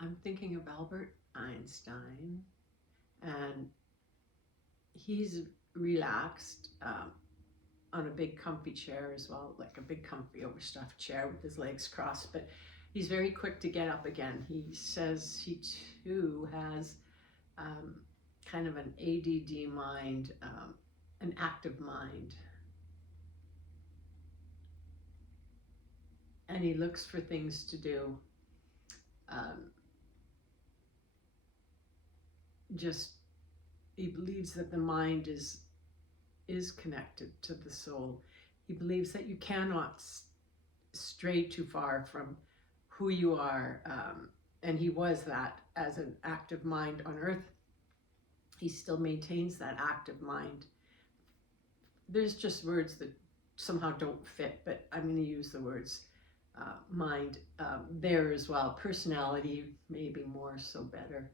I'm thinking of Albert Einstein, and he's relaxed on a big comfy chair as well, like a big comfy overstuffed chair with his legs crossed, but he's very quick to get up again. He says he too has um, kind of an ADD mind, an active mind, and he looks for things to do. Um, just he believes that the mind is connected to the soul. He believes that you cannot stray too far from who you are, and he was that as an active mind on earth. He still maintains that active mind. There's just words that somehow don't fit, but I'm going to use the words mind there as well. Personality, maybe more so better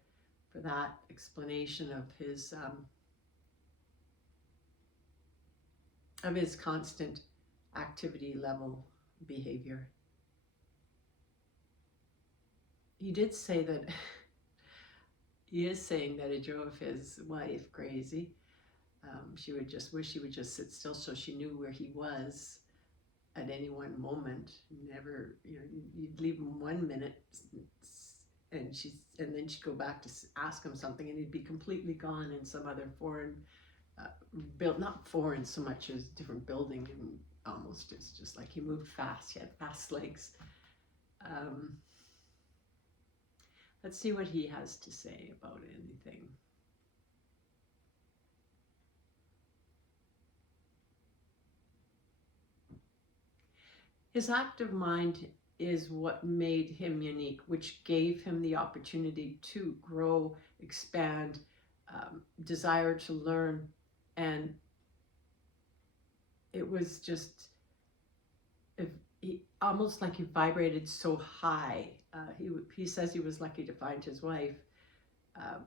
for that explanation of his constant activity level behavior. He did say that he is saying that it drove his wife crazy. She would just wish he would just sit still so she knew where he was at any one moment. Never, you'd leave him 1 minute, and then she'd go back to ask him something, and he'd be completely gone in some other foreign built, not foreign so much as different building, and almost it's just like he moved fast. He had fast legs. Um, let's see what he has to say about anything. His active mind is what made him unique, which gave him the opportunity to grow, expand, desire to learn, and it was just almost like he vibrated so high. He says he was lucky to find his wife, uh,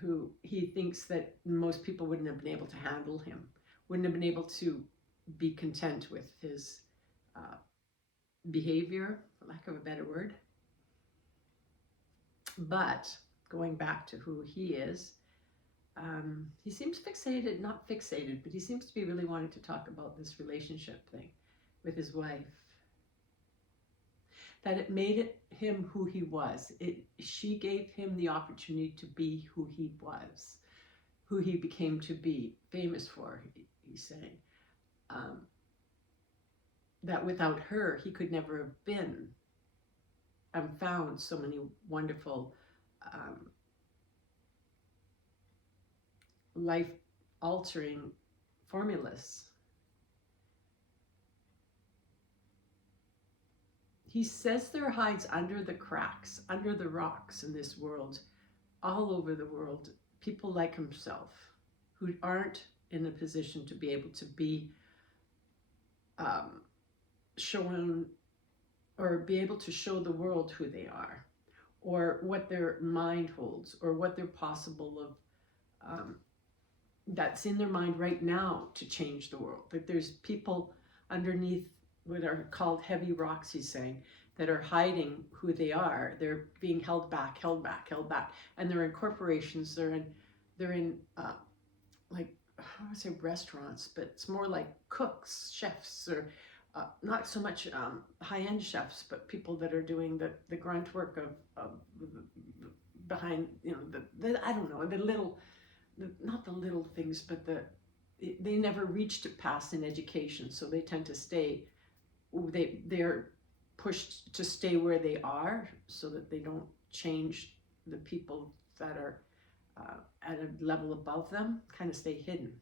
who he thinks that most people wouldn't have been able to handle him, wouldn't have been able to be content with his behavior, for lack of a better word. But going back to who he is, he seems fixated, not fixated, but he seems to be really wanting to talk about this relationship thing with his wife. That it made him who he was. She gave him the opportunity to be who he was, who he became to be, famous for, he's saying. That without her, he could never have been and found so many wonderful life-altering formulas. He says there hides under the cracks, under the rocks in this world, all over the world, people like himself who aren't in a position to be able to be shown or be able to show the world who they are, or what their mind holds, or what they're possible of, that's in their mind right now to change the world. That there's people underneath what are called heavy rocks, he's saying, that are hiding who they are. They're being held back, held back, held back. And they're in corporations, they're in like, I want to say restaurants, but it's more like cooks, chefs, or not so much high-end chefs, but people that are doing the grunt work of behind, I don't know, the little, not the little things, but they never reached it past in education, so they tend to stay, they're pushed to stay where they are so that they don't change the people that are at a level above them, kind of stay hidden.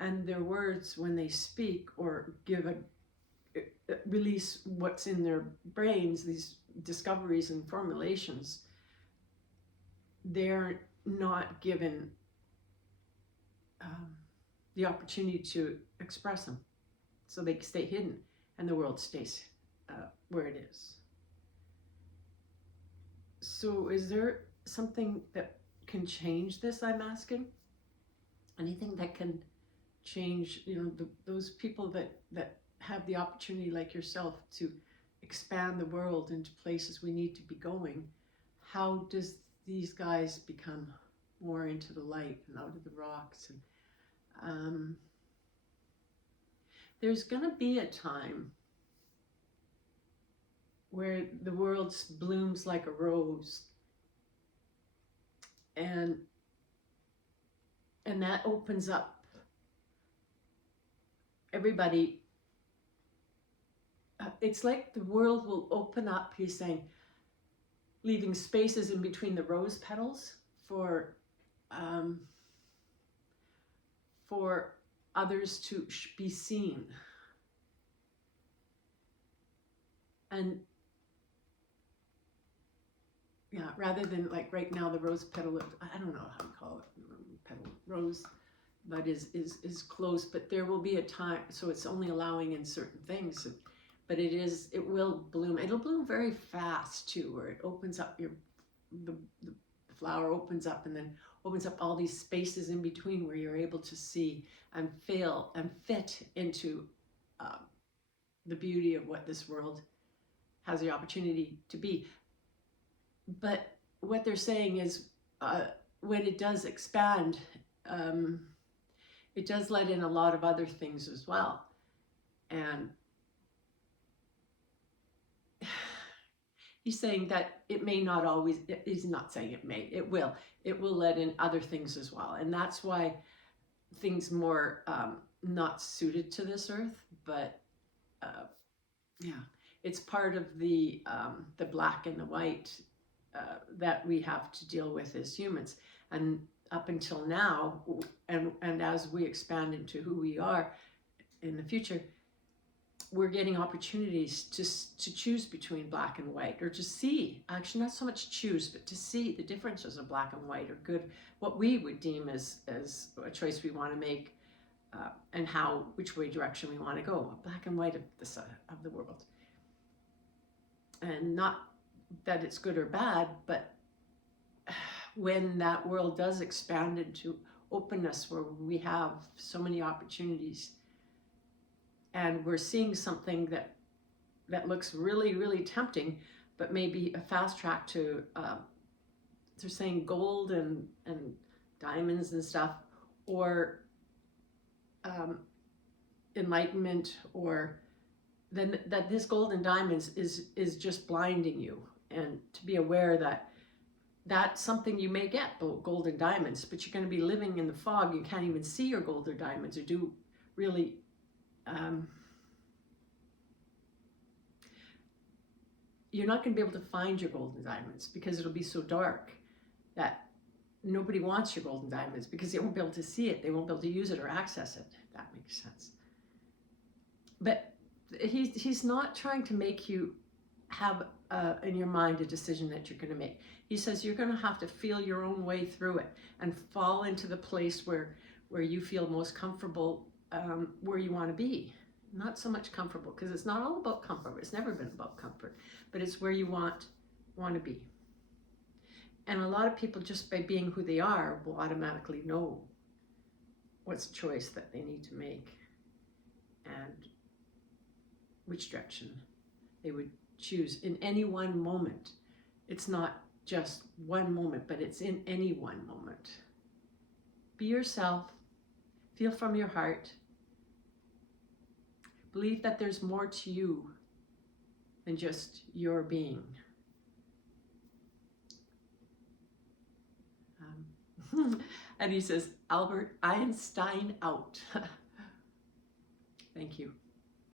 And their words, when they speak or release what's in their brains, these discoveries and formulations, they're not given the opportunity to express them. So they stay hidden and the world stays where it is. So is there something that can change this, I'm asking? Anything that can change, those people that have the opportunity like yourself to expand the world into places we need to be going, how does these guys become more into the light and out of the rocks? And there's going to be a time where the world blooms like a rose, and that opens up everybody. It's like the world will open up, he's saying, leaving spaces in between the rose petals for others to be seen. And yeah, rather than like right now the rose petal, I don't know how to call it, petal rose, but is close. But there will be a time, so it's only allowing in certain things. But it will bloom. It'll bloom very fast too, where it opens up the flower opens up and then opens up all these spaces in between where you're able to see and feel and fit into the beauty of what this world has the opportunity to be. But what they're saying is when it does expand, it does let in a lot of other things as well. And he's saying that it may not always, he's not saying it may, it will let in other things as well. And that's why things more not suited to this earth, but yeah, it's part of the black and the white that we have to deal with as humans. And up until now, and as we expand into who we are in the future, we're getting opportunities to choose between black and white, or to see, actually not so much choose, but to see the differences of black and white, or good, what we would deem as a choice we want to make, and which way direction we want to go, black and white of the world. And not that it's good or bad, but when that world does expand into openness, where we have so many opportunities, and we're seeing something that looks really, really tempting, but maybe a fast track to, they're saying gold and diamonds and stuff, or enlightenment, or then that this gold and diamonds is just blinding you, and to be aware that that's something you may get, gold and diamonds, but you're going to be living in the fog. You can't even see your gold or diamonds, or do really you're not going to be able to find your gold and diamonds, because it'll be so dark that nobody wants your gold and diamonds, because they won't be able to see it. They won't be able to use it or access it, if that makes sense. But he's not trying to make you have in your mind a decision that you're going to make. He says you're going to have to feel your own way through it and fall into the place where you feel most comfortable, where you want to be. Not so much comfortable, because it's not all about comfort. It's never been about comfort, but it's where you want to be. And a lot of people, just by being who they are, will automatically know what's the choice that they need to make and which direction they would choose in any one moment. It's not just one moment, but it's in any one moment. Be yourself, feel from your heart, believe that there's more to you than just your being. And he says, Albert Einstein out. Thank you.